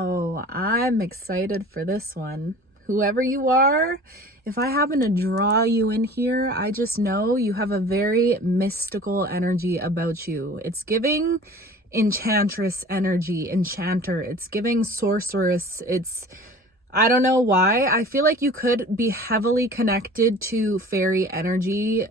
Oh, I'm excited for this one. Whoever you are, if I happen to draw you in here, I just know you have a very mystical energy about you. It's giving enchantress energy, enchanter. It's giving sorceress. I don't know why. I feel like you could be heavily connected to fairy energy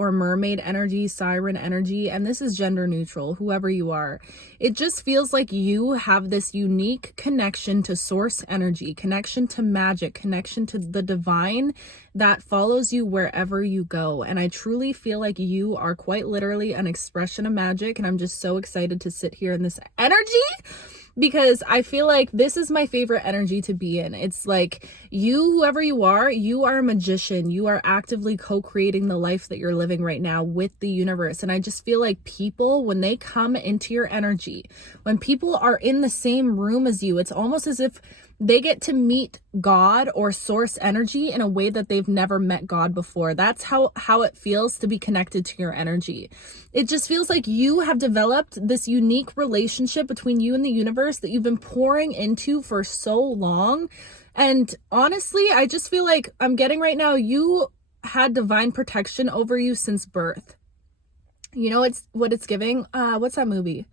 or mermaid energy, siren energy, and this is gender neutral, whoever you are. It just feels like you have this unique connection to source energy, connection to magic, connection to the divine that follows you wherever you go. And I truly feel like you are quite literally an expression of magic, and I'm just so excited to sit here in this energy because I feel like this is my favorite energy to be in. It's like you, whoever you are a magician. You are actively co-creating the life that you're living right now with the universe. And I just feel like people, when they come into your energy, when people are in the same room as you, it's almost as if they get to meet God or source energy in a way that they've never met God before. That's how it feels to be connected to your energy. It just feels like you have developed this unique relationship between you and the universe that you've been pouring into for so long. And honestly, I just feel like I'm getting right now, you had divine protection over you since birth. You know, it's what it's giving. What's that movie?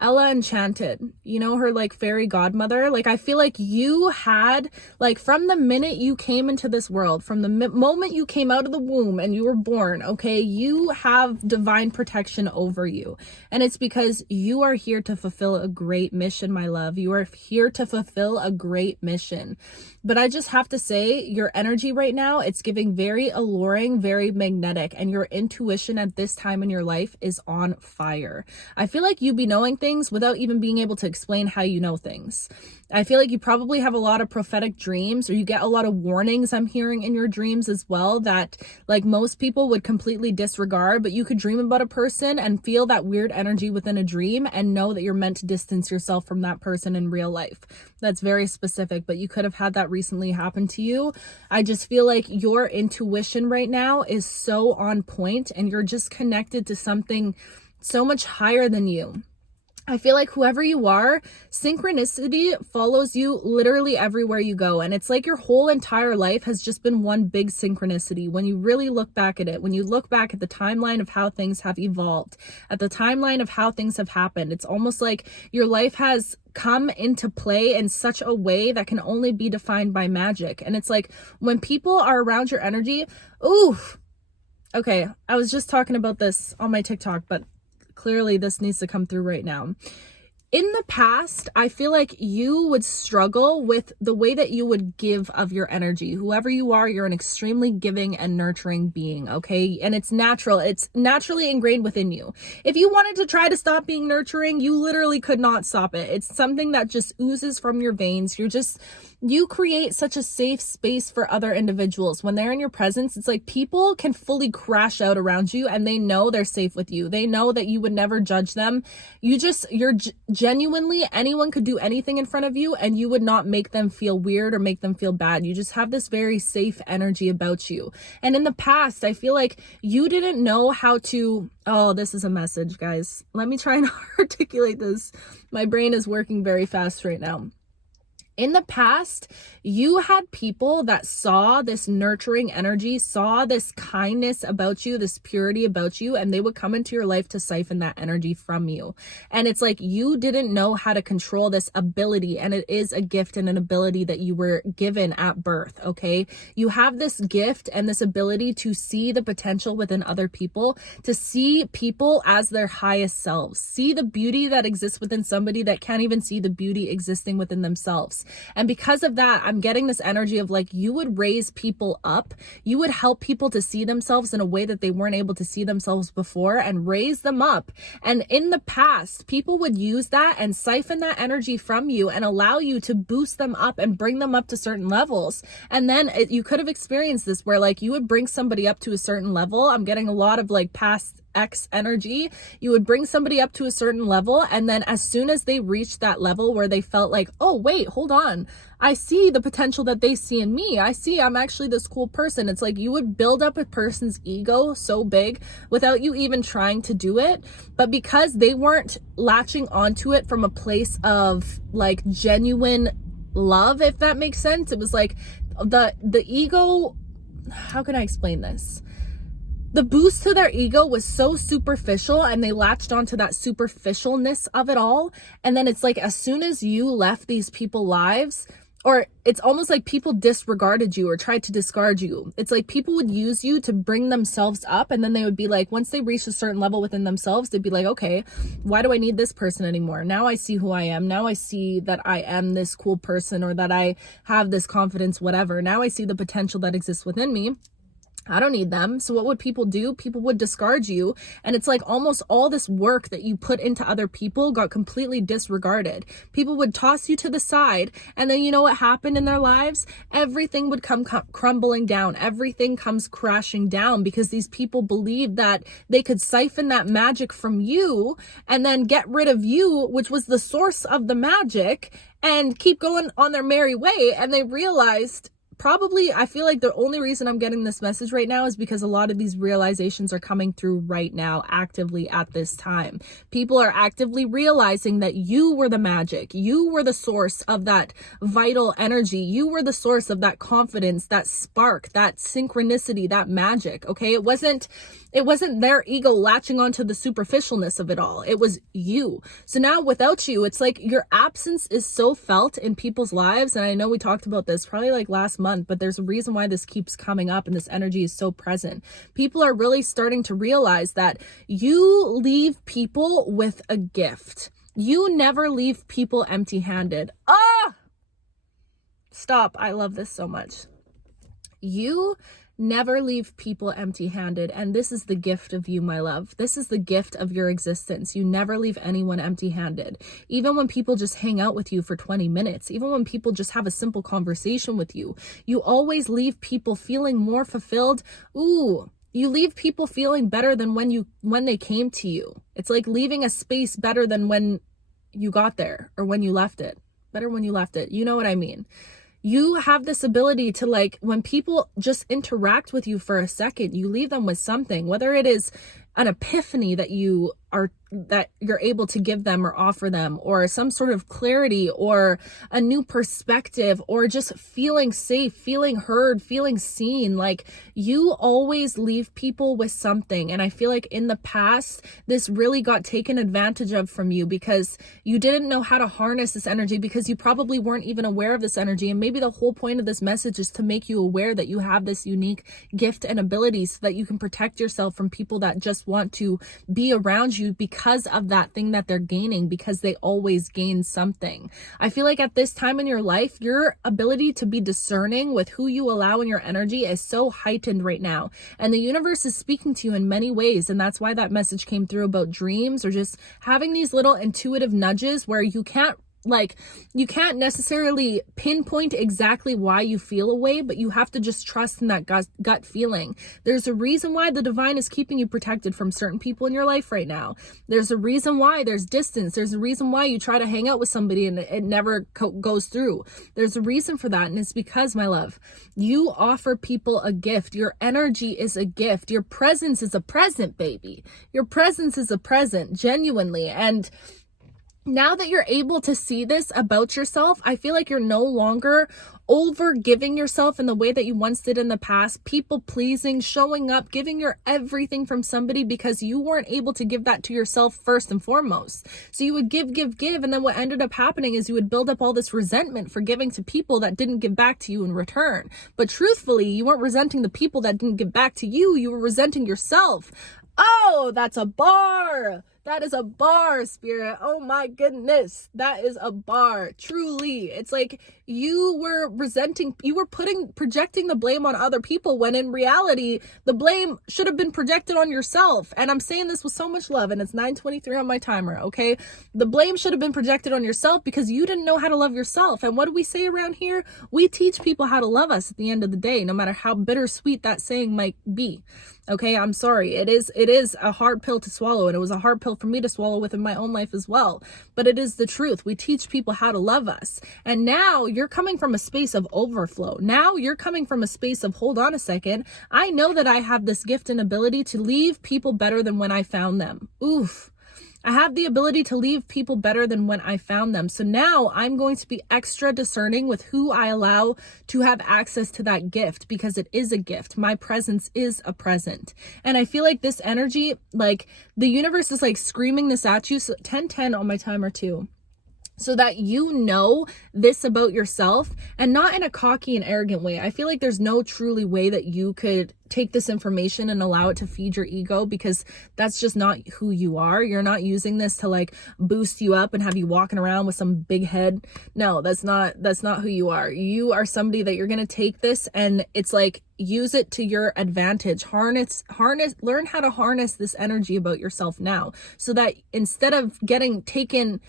Ella Enchanted, you know, her like fairy godmother. Like, I feel like you had, like, from the minute you came into this world, from the moment you came out of the womb and you were born, okay, you have divine protection over you. And it's because you are here to fulfill a great mission, my love. You are here to fulfill a great mission. But I just have to say, your energy right now, it's giving very alluring, very magnetic, and your intuition at this time in your life is on fire. I feel like you be knowing things without even being able to explain how you know things. I feel like you probably have a lot of prophetic dreams, or you get a lot of warnings I'm hearing in your dreams as well that like most people would completely disregard, but you could dream about a person and feel that weird energy within a dream and know that you're meant to distance yourself from that person in real life. That's very specific, but you could have had that recently happen to you. I just feel like your intuition right now is so on point and you're just connected to something so much higher than you. I feel like whoever you are, synchronicity follows you literally everywhere you go. And it's like your whole entire life has just been one big synchronicity. When you really look back at it, when you look back at the timeline of how things have evolved, at the timeline of how things have happened, it's almost like your life has come into play in such a way that can only be defined by magic. And it's like when people are around your energy, ooh, okay, I was just talking about this on my TikTok, but clearly this needs to come through right now. In the past, I feel like you would struggle with the way that you would give of your energy. Whoever you are, you're an extremely giving and nurturing being, okay? And it's natural. It's naturally ingrained within you. If you wanted to try to stop being nurturing, you literally could not stop it. It's something that just oozes from your veins. You create such a safe space for other individuals. When they're in your presence, it's like people can fully crash out around you and they know they're safe with you. They know that you would never judge them. You're genuinely, anyone could do anything in front of you and you would not make them feel weird or make them feel bad. You just have this very safe energy about you. And in the past, I feel like you didn't know how to, oh, this is a message, guys. Let me try and articulate this. My brain is working very fast right now. In the past, you had people that saw this nurturing energy, saw this kindness about you, this purity about you, and they would come into your life to siphon that energy from you. And it's like you didn't know how to control this ability, and it is a gift and an ability that you were given at birth, okay? You have this gift and this ability to see the potential within other people, to see people as their highest selves, see the beauty that exists within somebody that can't even see the beauty existing within themselves. And because of that, I'm getting this energy of like, you would raise people up. You would help people to see themselves in a way that they weren't able to see themselves before and raise them up. And in the past, people would use that and siphon that energy from you and allow you to boost them up and bring them up to certain levels. And then you could have experienced this where like you would bring somebody up to a certain level. I'm getting a lot of like past X energy. You would bring somebody up to a certain level, and then as soon as they reached that level where they felt like, oh wait, hold on, I see the potential that they see in me. I see I'm actually this cool person. It's like you would build up a person's ego so big without you even trying to do it. But because they weren't latching onto it from a place of like genuine love, if that makes sense, it was like the ego, how can I explain this? The boost to their ego was so superficial, and they latched onto that superficialness of it all. And then it's like, as soon as you left these people's lives, or it's almost like people disregarded you or tried to discard you. It's like people would use you to bring themselves up, and then they would be like, once they reach a certain level within themselves, they'd be like, okay, why do I need this person anymore? Now I see who I am. Now I see that I am this cool person, or that I have this confidence, whatever. Now I see the potential that exists within me. I don't need them. So what would people do? People would discard you. And it's like almost all this work that you put into other people got completely disregarded. People would toss you to the side. And then you know what happened in their lives? Everything would come crumbling down. Everything comes crashing down because these people believed that they could siphon that magic from you and then get rid of you, which was the source of the magic, and keep going on their merry way. And they realized, probably, I feel like the only reason I'm getting this message right now is because a lot of these realizations are coming through right now, actively at this time. People are actively realizing that you were the magic. You were the source of that vital energy. You were the source of that confidence, that spark, that synchronicity, that magic. Okay. It wasn't their ego latching onto the superficialness of it all. It was you. So now without you, it's like your absence is so felt in people's lives. And I know we talked about this probably like last month, but there's a reason why this keeps coming up and this energy is so present. People are really starting to realize that you leave people with a gift. You never leave people empty-handed. Stop. I love this so much. You never leave people empty-handed, and this is the gift of you, my love. This is the gift of your existence. You never leave anyone empty-handed. Even when people just hang out with you for 20 minutes, even when people just have a simple conversation with you, you always leave people feeling more fulfilled. You leave people feeling better than when they came to you. It's like leaving a space better than when you got there, or when you left it. Better when you left it. You know what I mean? You have this ability to, like, when people just interact with you for a second, you leave them with something, whether it is an epiphany that you're able to give them or offer them, or some sort of clarity or a new perspective, or just feeling safe, feeling heard, feeling seen. Like, you always leave people with something. And I feel like in the past, this really got taken advantage of from you because you didn't know how to harness this energy, because you probably weren't even aware of this energy. And maybe the whole point of this message is to make you aware that you have this unique gift and ability so that you can protect yourself from people that just want to be around you because of that thing that they're gaining, because they always gain something. I feel like at this time in your life, your ability to be discerning with who you allow in your energy is so heightened right now. And the universe is speaking to you in many ways. And that's why that message came through about dreams, or just having these little intuitive nudges where you can't necessarily pinpoint exactly why you feel a way, but you have to just trust in that gut feeling. There's a reason why the divine is keeping you protected from certain people in your life right now. There's a reason why there's distance. There's a reason why you try to hang out with somebody and it never goes through. There's a reason for that. And it's because, my love, you offer people a gift. Your energy is a gift. Your presence is a present, baby. Your presence is a present, genuinely. And now that you're able to see this about yourself, I feel like you're no longer over giving yourself in the way that you once did in the past, people pleasing, showing up, giving your everything from somebody because you weren't able to give that to yourself first and foremost. So you would give. And then what ended up happening is you would build up all this resentment for giving to people that didn't give back to you in return. But truthfully, you weren't resenting the people that didn't give back to you. You were resenting yourself. Oh, that's a bar. That is a bar, Spirit. Oh my goodness. That is a bar. Truly. It's like you were projecting the blame on other people when in reality, the blame should have been projected on yourself. And I'm saying this with so much love, and it's 9:23 on my timer, okay? The blame should have been projected on yourself because you didn't know how to love yourself. And what do we say around here? We teach people how to love us at the end of the day, no matter how bittersweet that saying might be. Okay, I'm sorry. It is a hard pill to swallow, and it was a hard pill for me to swallow within my own life as well. But it is the truth. We teach people how to love us. And now you're coming from a space of overflow. Now you're coming from a space of, hold on a second. I know that I have this gift and ability to leave people better than when I found them. Oof. I have the ability to leave people better than when I found them. So now I'm going to be extra discerning with who I allow to have access to that gift, because it is a gift. My presence is a present. And I feel like this energy, like the universe is like screaming this at you. So 10:10 on my timer too. So that you know this about yourself, and not in a cocky and arrogant way. I feel like there's no truly way that you could take this information and allow it to feed your ego, because that's just not who you are. You're not using this to like boost you up and have you walking around with some big head. No, that's not who you are. You are somebody that you're going to take this and it's like use it to your advantage. Learn how to harness this energy about yourself now, so that instead of getting taken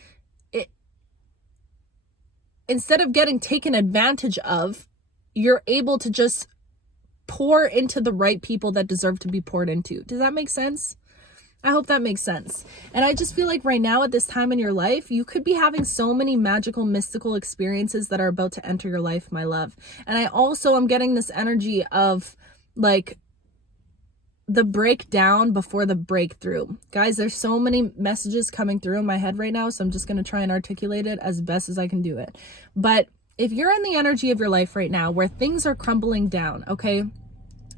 advantage of, you're able to just pour into the right people that deserve to be poured into. Does that make sense? I hope that makes sense. And I just feel like right now at this time in your life, you could be having so many magical, mystical experiences that are about to enter your life, my love. And I also am getting this energy of like the breakdown before the breakthrough. Guys, there's so many messages coming through in my head right now, so I'm just going to try and articulate it as best as I can do it. But if you're in the energy of your life right now where things are crumbling down, okay,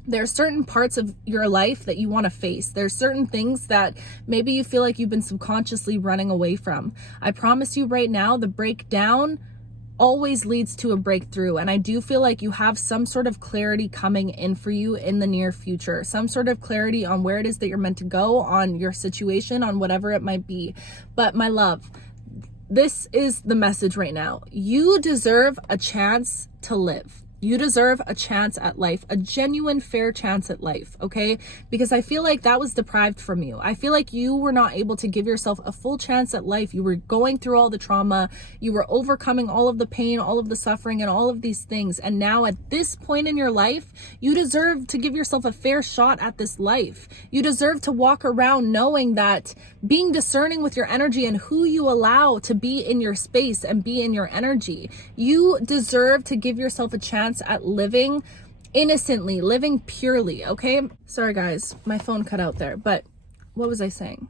there are certain parts of your life that you want to face. There's certain things that maybe you feel like you've been subconsciously running away from. I promise you right now, the breakdown always leads to a breakthrough. And I do feel like you have some sort of clarity coming in for you in the near future, some sort of clarity on where it is that you're meant to go, on your situation, on whatever it might be. But my love, this is the message right now. You deserve a chance to live. You deserve a chance at life, a genuine, fair chance at life, okay? Because I feel like that was deprived from you. I feel like you were not able to give yourself a full chance at life. You were going through all the trauma. You were overcoming all of the pain, all of the suffering, and all of these things. And now at this point in your life, you deserve to give yourself a fair shot at this life. You deserve to walk around knowing that, being discerning with your energy and who you allow to be in your space and be in your energy. You deserve to give yourself a chance at living innocently, living purely, okay? Sorry guys, my phone cut out there, but what was I saying?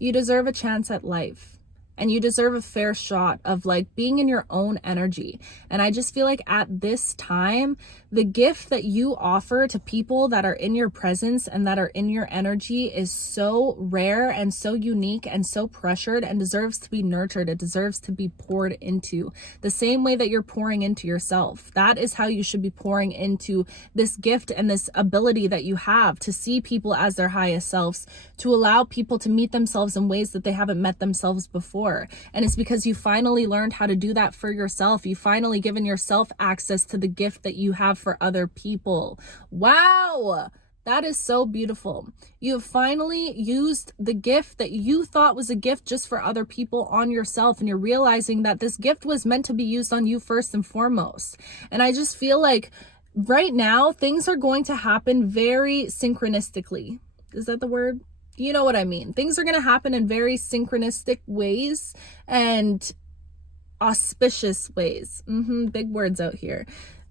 You deserve a chance at life. And you deserve a fair shot of like being in your own energy. And I just feel like at this time, the gift that you offer to people that are in your presence and that are in your energy is so rare and so unique and so pressured and deserves to be nurtured. It deserves to be poured into the same way that you're pouring into yourself. That is how you should be pouring into this gift and this ability that you have to see people as their highest selves, to allow people to meet themselves in ways that they haven't met themselves before. And it's because you finally learned how to do that for yourself. You finally given yourself access to the gift that you have for other people. Wow. That is so beautiful. You have finally used the gift that you thought was a gift just for other people on yourself. And you're realizing that this gift was meant to be used on you first and foremost. And I just feel like right now, things are going to happen very synchronistically. Is that the word? You know what I mean. Things are going to happen in very synchronistic ways and auspicious ways. Big words out here.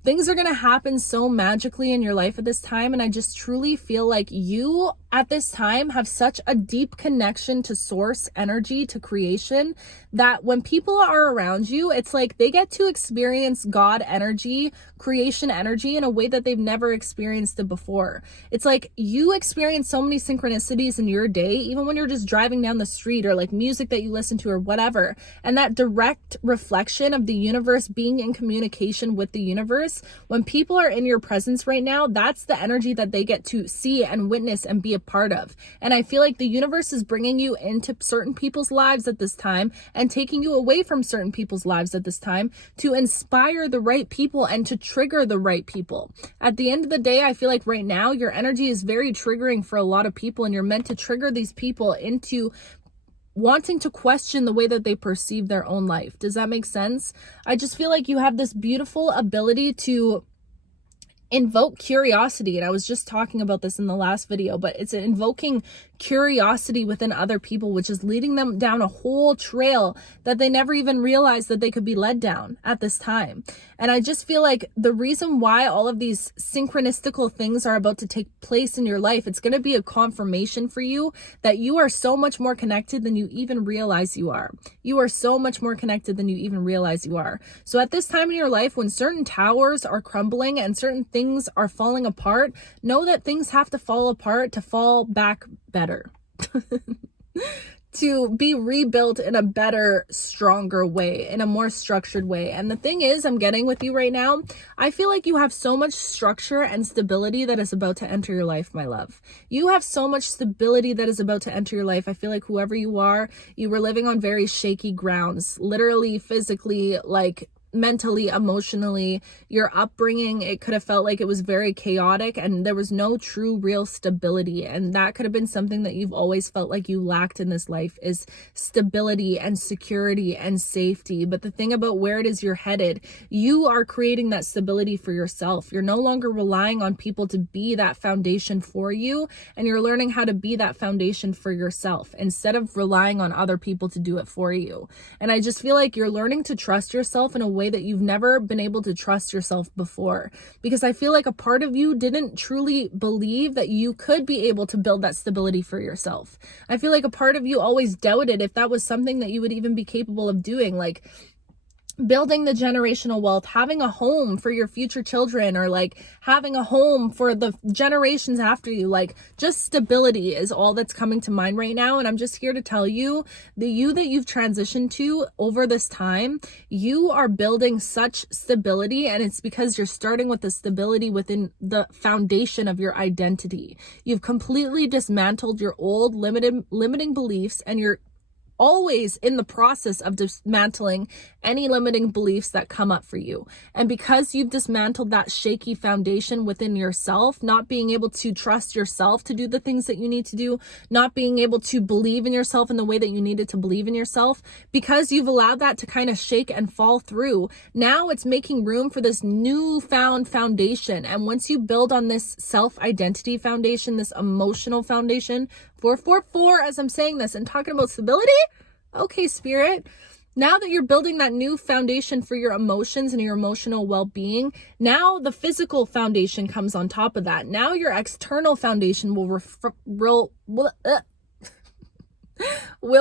Things are going to happen so magically in your life at this time. And I just truly feel like you at this time have such a deep connection to source energy, to creation, that when people are around you, it's like they get to experience God energy, creation energy in a way that they've never experienced it before. It's like you experience so many synchronicities in your day, even when you're just driving down the street, or like music that you listen to or whatever. And that direct reflection of the universe being in communication with the universe, when people are in your presence right now, that's the energy that they get to see and witness and be a part of. And I feel like the universe is bringing you into certain people's lives at this time and taking you away from certain people's lives at this time to inspire the right people and to trigger the right people. At the end of the day, I feel like right now your energy is very triggering for a lot of people, and you're meant to trigger these people into wanting to question the way that they perceive their own life. Does that make sense? I just feel like you have this beautiful ability to invoke curiosity. And I was just talking about this in the last video, but it's invoking curiosity within other people, which is leading them down a whole trail that they never even realized that they could be led down at this time. And I just feel like the reason why all of these synchronistical things are about to take place in your life, it's going to be a confirmation for you that you are so much more connected than you even realize you are. You are so much more connected than you even realize you are. So at this time in your life, when certain towers are crumbling and certain things are falling apart, know that things have to fall apart to fall back better. To be rebuilt in a better, stronger way, in a more structured way. And the thing is, I'm getting with you right now, I feel like you have so much structure and stability that is about to enter your life, my love. You have so much stability that is about to enter your life. I feel like whoever you are, you were living on very shaky grounds, literally, physically, like mentally, emotionally. Your upbringing, it could have felt like it was very chaotic and there was no true real stability. And that could have been something that you've always felt like you lacked in this life, is stability and security and safety. But the thing about where it is you're headed, you are creating that stability for yourself. You're no longer relying on people to be that foundation for you, and you're learning how to be that foundation for yourself instead of relying on other people to do it for you. And I just feel like you're learning to trust yourself in a way that you've never been able to trust yourself before, because I feel like a part of you didn't truly believe that you could be able to build that stability for yourself. I feel like a part of you always doubted if that was something that you would even be capable of doing, like building the generational wealth, having a home for your future children, or like having a home for the generations after you. Like, just stability is all that's coming to mind right now. And I'm just here to tell you, the you that you've transitioned to over this time, you are building such stability, and it's because you're starting with the stability within the foundation of your identity. You've completely dismantled your old limiting beliefs, and you're always in the process of dismantling any limiting beliefs that come up for you. And because you've dismantled that shaky foundation within yourself, not being able to trust yourself to do the things that you need to do, not being able to believe in yourself in the way that you needed to believe in yourself, because you've allowed that to kind of shake and fall through, now it's making room for this newfound foundation. And once you build on this self-identity foundation, this emotional foundation, 444, as I'm saying this and talking about stability, okay, Spirit, now that you're building that new foundation for your emotions and your emotional well-being, now the physical foundation comes on top of that. Now your external foundation will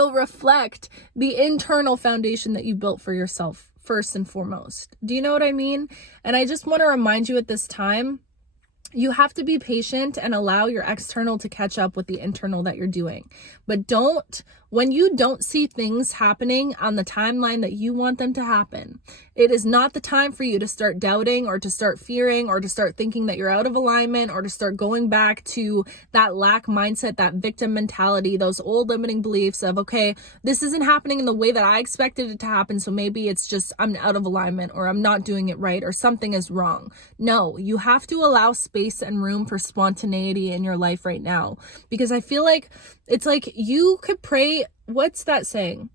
reflect the internal foundation that you built for yourself first and foremost. Do you know what I mean? And I just want to remind you at this time, you have to be patient and allow your external to catch up with the internal that you're doing. But when you don't see things happening on the timeline that you want them to happen, it is not the time for you to start doubting or to start fearing or to start thinking that you're out of alignment or to start going back to that lack mindset, that victim mentality, those old limiting beliefs of, okay, this isn't happening in the way that I expected it to happen, so maybe it's just I'm out of alignment or I'm not doing it right or something is wrong. No, you have to allow space and room for spontaneity in your life right now, because I feel like it's like you could pray. What's that saying?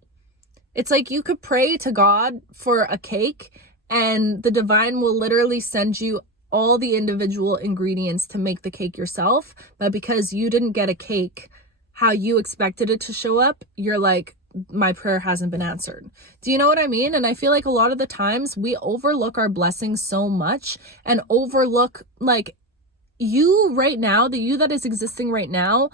It's like you could pray to God for a cake and the divine will literally send you all the individual ingredients to make the cake yourself. But because you didn't get a cake how you expected it to show up, you're like, my prayer hasn't been answered. Do you know what I mean? And I feel like a lot of the times we overlook our blessings so much and overlook, like, you right now, the you that is existing right now.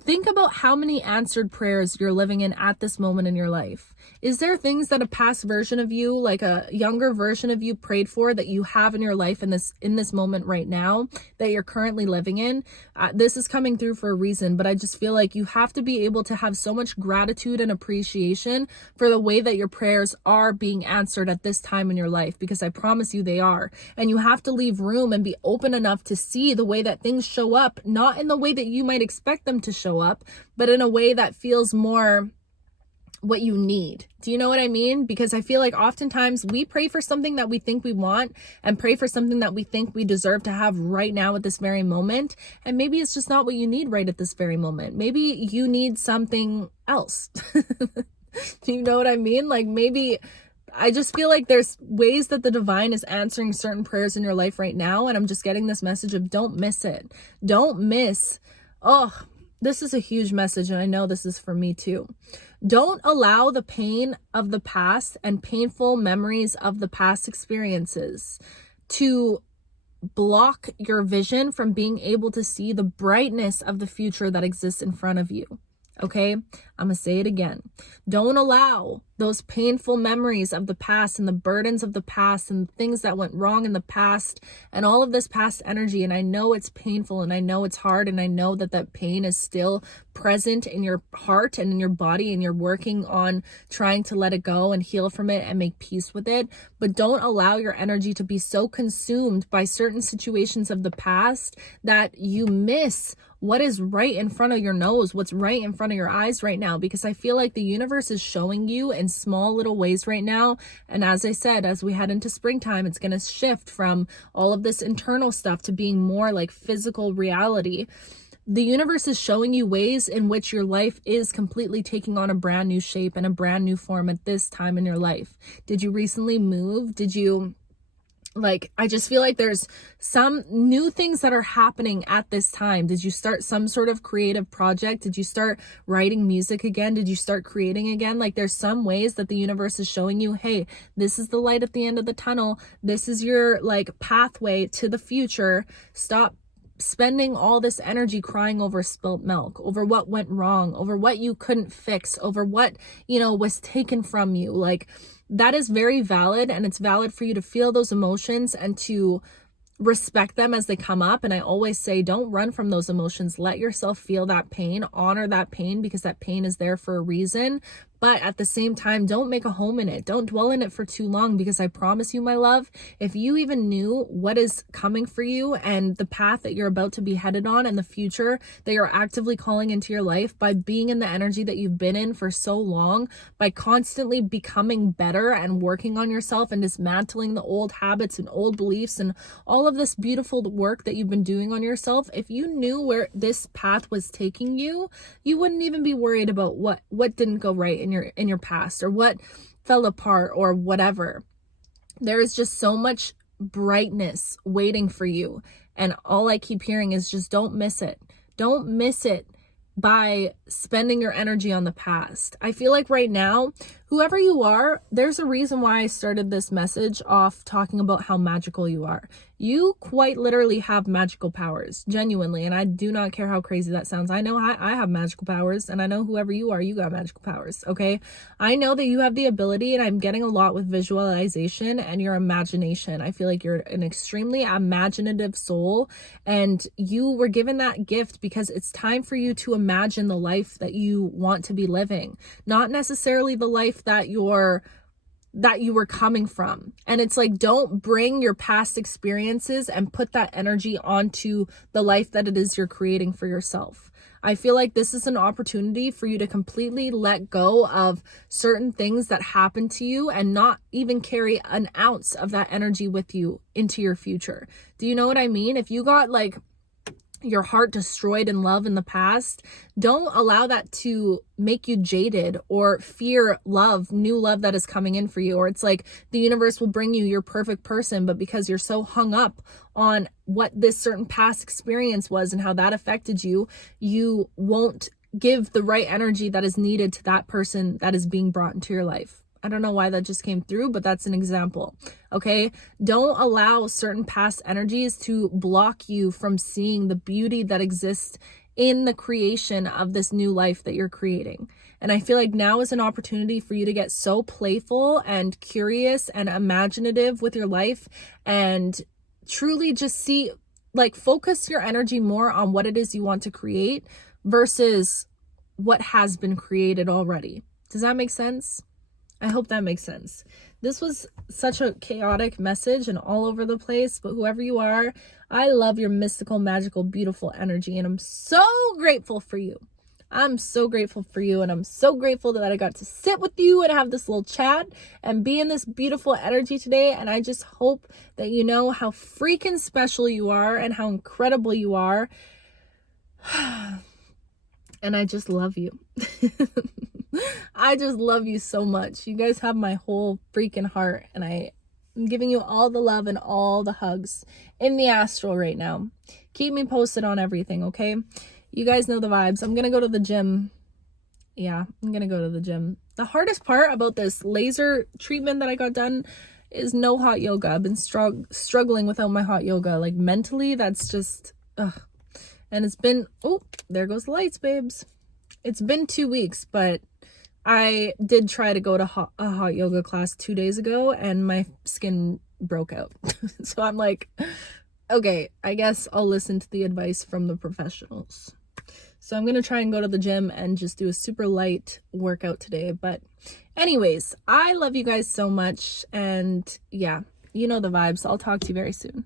Think about how many answered prayers you're living in at this moment in your life. Is there things that a past version of you, like a younger version of you, prayed for that you have in your life in this moment right now that you're currently living in? This is coming through for a reason, but I just feel like you have to be able to have so much gratitude and appreciation for the way that your prayers are being answered at this time in your life, because I promise you they are. And you have to leave room and be open enough to see the way that things show up, not in the way that you might expect them to show up, but in a way that feels more what you need. Do you know what I mean? Because I feel like oftentimes we pray for something that we think we want and pray for something that we think we deserve to have right now at this very moment. And maybe it's just not what you need right at this very moment. Maybe you need something else. Do you know what I mean? Like, maybe I just feel like there's ways that the divine is answering certain prayers in your life right now. And I'm just getting this message of don't miss it. Don't miss. Oh, this is a huge message, and I know this is for me too. Don't allow the pain of the past and painful memories of the past experiences to block your vision from being able to see the brightness of the future that exists in front of you. Okay, I'm gonna say it again. Don't allow those painful memories of the past and the burdens of the past and things that went wrong in the past and all of this past energy. And I know it's painful and I know it's hard and I know that that pain is still present in your heart and in your body, and you're working on trying to let it go and heal from it and make peace with it. But don't allow your energy to be so consumed by certain situations of the past that you miss what is right in front of your nose, what's right in front of your eyes right now. Because I feel like the universe is showing you in small little ways right now. And as I said, as we head into springtime, it's going to shift from all of this internal stuff to being more like physical reality. The universe is showing you ways in which your life is completely taking on a brand new shape and a brand new form at this time in your life. Did you recently move? I just feel like there's some new things that are happening at this time. Did you start some sort of creative project? Did you start writing music again? Did you start creating again? Like, there's some ways that the universe is showing you, hey, this is the light at the end of the tunnel. This is your pathway to the future. Stop spending all this energy crying over spilt milk, over what went wrong, over what you couldn't fix, over what, was taken from you. That is very valid, and it's valid for you to feel those emotions and to respect them as they come up. And I always say, don't run from those emotions. Let yourself feel that pain, honor that pain, because that pain is there for a reason. But at the same time, don't make a home in it. Don't dwell in it for too long, because I promise you, my love, if you even knew what is coming for you and the path that you're about to be headed on and the future that you're actively calling into your life by being in the energy that you've been in for so long, by constantly becoming better and working on yourself and dismantling the old habits and old beliefs and all of this beautiful work that you've been doing on yourself, if you knew where this path was taking you, you wouldn't even be worried about what didn't go right in your past or what fell apart or whatever. There is just so much brightness waiting for you, and all I keep hearing is just don't miss it. Don't miss it by spending your energy on the past. I feel like right now, whoever you are, there's a reason why I started this message off talking about how magical you are. You quite literally have magical powers, genuinely, and I do not care how crazy that sounds. I know I have magical powers, and I know whoever you are, you got magical powers, okay? I know that you have the ability, and I'm getting a lot with visualization and your imagination. I feel like you're an extremely imaginative soul, and you were given that gift because it's time for you to imagine the life that you want to be living, not necessarily the life that you were coming from. And it's like, don't bring your past experiences and put that energy onto the life that it is you're creating for yourself. I feel like this is an opportunity for you to completely let go of certain things that happened to you and not even carry an ounce of that energy with you into your future. Do you know what I mean? If you got your heart destroyed in love in the past, don't allow that to make you jaded or fear new love that is coming in for you. Or it's like the universe will bring you your perfect person, but because you're so hung up on what this certain past experience was and how that affected you, you won't give the right energy that is needed to that person that is being brought into your life. I don't know why that just came through, but that's an example. Okay. Don't allow certain past energies to block you from seeing the beauty that exists in the creation of this new life that you're creating. And I feel like now is an opportunity for you to get so playful and curious and imaginative with your life, and truly just see, like, focus your energy more on what it is you want to create versus what has been created already. Does that make sense? I hope that makes sense. This was such a chaotic message and all over the place, but whoever you are, I love your mystical, magical, beautiful energy, and I'm so grateful for you. I'm so grateful for you, and I'm so grateful that I got to sit with you and have this little chat and be in this beautiful energy today. And I just hope that you know how freaking special you are and how incredible you are. And I just love you. I just love you so much. You guys have my whole freaking heart, and I'm giving you all the love and all the hugs in the astral right now. Keep me posted on everything, okay? You guys know the vibes. I'm gonna go to the gym. Yeah, I'm gonna go to the gym. The hardest part about this laser treatment that I got done is no hot yoga. I've been struggling without my hot yoga. Like, mentally, that's just, ugh. And it's been, oh, there goes the lights, babes. It's been 2 weeks, but I did try to go to a hot yoga class 2 days ago, and my skin broke out. So I'm like, okay, I guess I'll listen to the advice from the professionals. So I'm going to try and go to the gym and just do a super light workout today. But anyways, I love you guys so much. And yeah, you know the vibes. I'll talk to you very soon.